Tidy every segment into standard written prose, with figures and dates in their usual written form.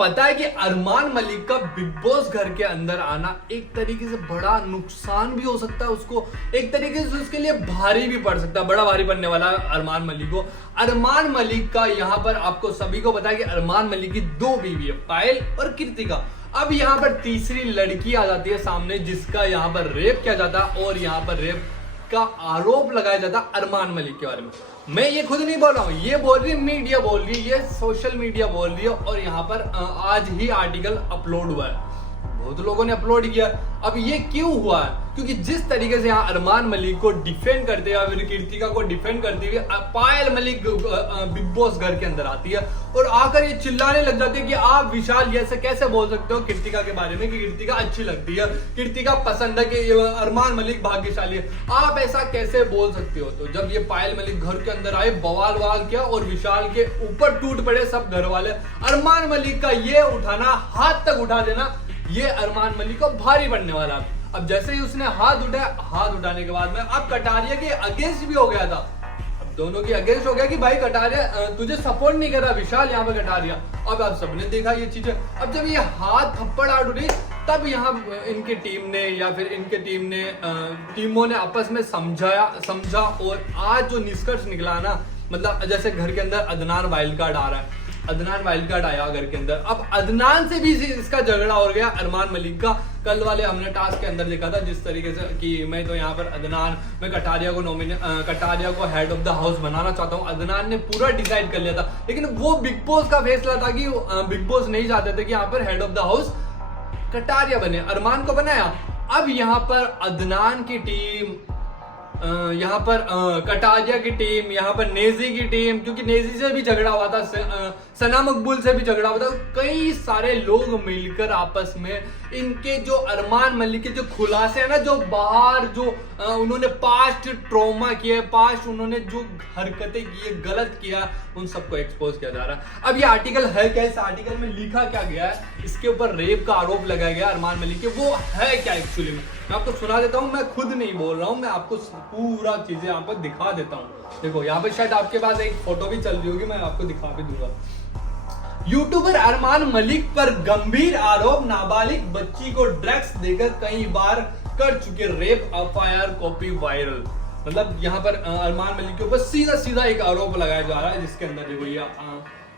पता है कि अरमान मलिक का बिग बॉस घर के अंदर आना एक तरीके से बड़ा नुकसान भी हो सकता है उसको, एक तरीके से उसके लिए भारी भी पड़ सकता है, बड़ा भारी पड़ने वाला है अरमान मलिक को। अरमान मलिक का यहाँ पर आपको सभी को पता है कि अरमान मलिक की दो बीवी है, पायल और कृतिका। अब यहाँ पर तीसरी लड़की आ जाती है सामने जिसका यहाँ पर रेप किया जाता है और यहाँ पर रेप का आरोप लगाया जाता अरमान मलिक के बारे में। मैं ये खुद नहीं बोल रहा हूँ, ये बोल रही है मीडिया, बोल रही है, ये सोशल मीडिया बोल रही है। और यहाँ पर आज ही आर्टिकल अपलोड हुआ है, बहुत लोगों ने अपलोड किया। अब ये क्यों हुआ है? क्योंकि जिस तरीके से यहाँ अरमान मलिक को डिफेंड करते हुए, फिर कृतिका को डिफेंड करते हुए पायल मलिक बिग बॉस घर के अंदर आती है और आकर ये चिल्लाने लग जाती है कि आप विशाल ये कैसे बोल सकते हो कृतिका के बारे में कि कृतिका अच्छी लगती है, कृतिका पसंद है, कि अरमान मलिक भाग्यशाली है, आप ऐसा कैसे बोल सकते हो? तो जब ये पायल मलिक घर के अंदर आए, बवाल वाल किया और विशाल के ऊपर टूट पड़े सब घर वाले। अरमान मलिक का ये उठाना, हाथ तक उठा देना, ये अरमान मलिक को भारी पड़ने वाला। अब जैसे ही उसने हाथ उठाया, हाथ उठाने के बाद में अब कटारिया के अगेंस्ट भी हो गया था, अब दोनों के अगेंस्ट हो गया कि भाई कटारिया तुझे सपोर्ट नहीं कर रहा विशाल यहाँ पे कटारिया। अब आप सबने देखा ये चीजें। अब जब ये हाथ थप्पड़ आउट उठी तब यहाँ इनकी टीम ने या फिर इनके टीमों ने आपस में समझा और आज जो निष्कर्ष निकला ना, मतलब जैसे घर के अंदर अदनान वाइल्ड कार्ड आ रहा है, अदनान वाइल्ड कार्ड आया घर के अंदर, अब अदनान से भी इसका झगड़ा हो गया अरमान मलिक का। कल वाले हमने टास्क के अंदर देखा था जिस तरीके से कि मैं तो यहाँ पर मैं कटारिया को हेड ऑफ द हाउस बनाना चाहता हूँ। अदनान ने पूरा डिसाइड कर लिया था, लेकिन वो बिग बॉस का फैसला था कि बिग बॉस नहीं चाहते थे कि यहाँ पर head of the house Kataria बने, अरमान को बनाया। अब यहाँ पर अदनान की टीम, यहाँ पर कटारिया की टीम, यहाँ पर नेजी की टीम, क्योंकि नेजी से भी झगड़ा हुआ था, सना मकबूल से भी झगड़ा हुआ था, कई सारे लोग मिलकर आपस में इनके जो अरमान मलिक के जो खुलासे हैं ना, जो बाहर जो उन्होंने पास्ट ट्रॉमा किया, पास्ट उन्होंने जो हरकतें की है, गलत किया, उन सबको एक्सपोज किया जा रहा है। अब ये आर्टिकल है क्या, इस आर्टिकल में लिखा क्या गया है, इसके ऊपर रेप का आरोप लगाया गया अरमान मलिक के, वो है क्या एक्चुअली में मैं आपको सुना देता हूँ। मैं खुद नहीं बोल रहा हूँ, मैं आपको पूरा चीजें यहाँ पर दिखा देता हूँ। देखो यहाँ पर शायद आपके पास एक फोटो भी चल रही होगी, मैं आपको दिखा भी दूंगा। यूट्यूबर अरमान मलिक पर गंभीर आरोप, नाबालिग बच्ची को ड्रग्स देकर कई बार कर चुके रेप, एफआईआर कॉपी वायरल। मतलब यहाँ पर अरमान मलिक के ऊपर सीधा एक आरोप लगाया जा रहा है, जिसके अंदर देखो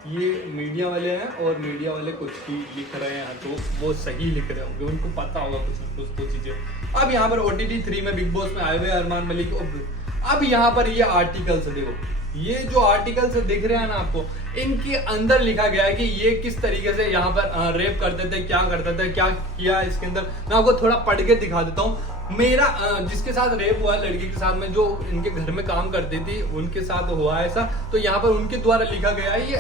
ये मीडिया वाले हैं और मीडिया वाले कुछ ही लिख रहे हैं, तो वो सही लिख रहे होंगे, उनको पता होगा कुछ तो चीजें। अब यहाँ पर OTT 3 में बिग बॉस में आए हुए अरमान मलिक। अब यहाँ पर ये आर्टिकल्स देखो, ये जो आर्टिकल्स दिख रहे हैं ना आपको, इनके अंदर लिखा गया है कि ये किस तरीके से यहाँ पर रेप करते थे, क्या करते थे, क्या किया इसके अंदर। मैं आपको थोड़ा पढ़ के दिखा देता हूँ। मेरा जिसके साथ रेप हुआ लड़की के साथ में, जो इनके घर में काम करती थी, उनके साथ हुआ ऐसा, तो यहाँ पर उनके द्वारा लिखा गया है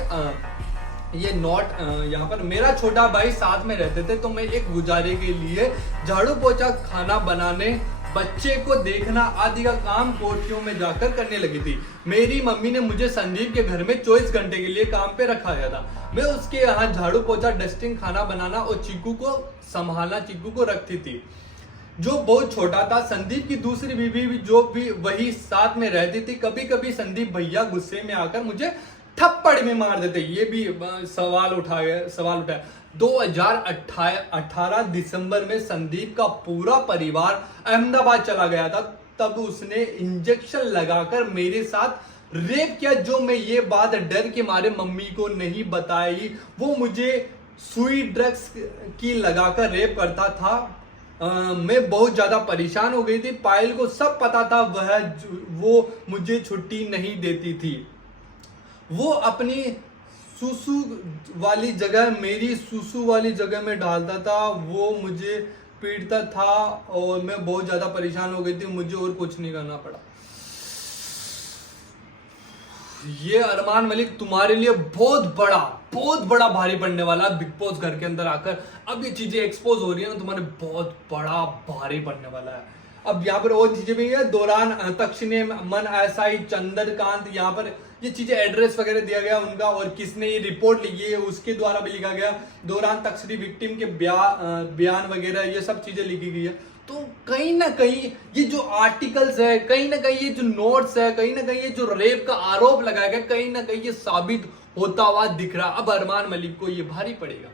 ये नोट। यहाँ पर मेरा छोटा भाई साथ में रहते थे, तो मैं एक गुजारे के लिए झाड़ू पोछा, खाना बनाने, बच्चे को देखना आदि का काम कोठियों में जाकर करने लगी थी। मेरी मम्मी ने मुझे संदीप के घर में 24 घंटे के लिए काम पे रखा गया था। मैं उसके यहाँ झाड़ू पोछा, डस्टिंग, खाना बनाना और चीकू को संभालना, चीकू को रखती थी जो बहुत छोटा था। संदीप की दूसरी बीवी भी जो भी वही साथ में रहती थी। कभी कभी संदीप भैया गुस्से में आकर मुझे थप्पड़ में मार देते। ये भी सवाल उठाया। 2018 दिसंबर में संदीप का पूरा परिवार अहमदाबाद चला गया था, तब उसने इंजेक्शन लगाकर मेरे साथ रेप किया, जो मैं ये बात डर के मारे मम्मी को नहीं बताई। वो मुझे सुई ड्रग्स की लगाकर रेप करता था। मैं बहुत ज्यादा परेशान हो गई थी। पायल को सब पता था, वो मुझे छुट्टी नहीं देती थी। वो अपनी सुसु वाली जगह मेरी सुसु वाली जगह में डालता था। वो मुझे पीटता था और मैं बहुत ज्यादा परेशान हो गई थी। मुझे और कुछ नहीं करना पड़ा। ये अरमान मलिक तुम्हारे लिए बहुत बड़ा भारी पड़ने वाला है बिग बॉस घर के अंदर आकर। अब ये चीजें एक्सपोज हो रही है ना, तुम्हारे बहुत बड़ा भारी पड़ने वाला है। अब यहाँ पर और चीजें भी है। दौरान तक्षने मन एसआई चंद्रकांत, यहाँ पर ये चीजें एड्रेस वगैरह दिया गया उनका, और किसने ये रिपोर्ट लिखी है उसके द्वारा भी लिखा गया। दौरान तक्षरी विक्टिम के बयान वगैरह ये सब चीजें लिखी गई है। तो कहीं ना कहीं ये जो आर्टिकल्स है, कहीं ना कहीं ये जो नोट्स है, कहीं ना कहीं ये जो रेप का आरोप लगाया गया, कहीं ना कहीं ये साबित होता हुआ दिख रहा। अब अरमान मलिक को ये भारी पड़ेगा।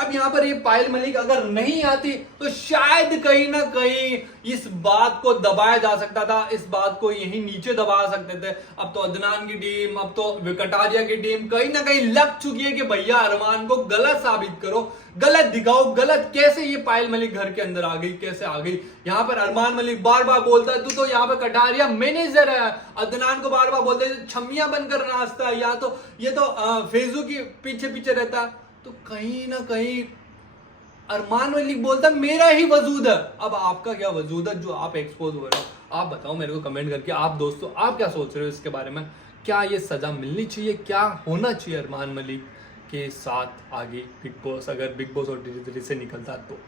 अब यहाँ पर ये पायल मलिक अगर नहीं आती तो शायद कहीं ना कहीं इस बात को दबाया जा सकता था, इस बात को यहीं नीचे दबा सकते थे। अब तो अदनान की टीम, अब तो कटारिया की टीम कहीं ना कहीं लग चुकी है कि भैया अरमान को गलत साबित करो, गलत दिखाओ, गलत। कैसे ये पायल मलिक घर के अंदर आ गई, कैसे आ गई? यहाँ पर अरमान मलिक बार बार बोलता है तू तो यहाँ पर कटारिया मैनेजर है, अदनान को बार बार बोलते है छमिया बनकर नाचता है, या तो ये तो फेजू की पीछे पीछे रहता है। तो कहीं ना कहीं अरमान मलिक बोलता मेरा ही वजूद है। अब आपका क्या वजूद है जो आप एक्सपोज हो रहे हो? आप बताओ मेरे को कमेंट करके। आप दोस्तों आप क्या सोच रहे हो इसके बारे में? क्या ये सजा मिलनी चाहिए? क्या होना चाहिए अरमान मलिक के साथ आगे बिग बॉस, अगर बिग बॉस और धीरे धीरे से निकलता तो?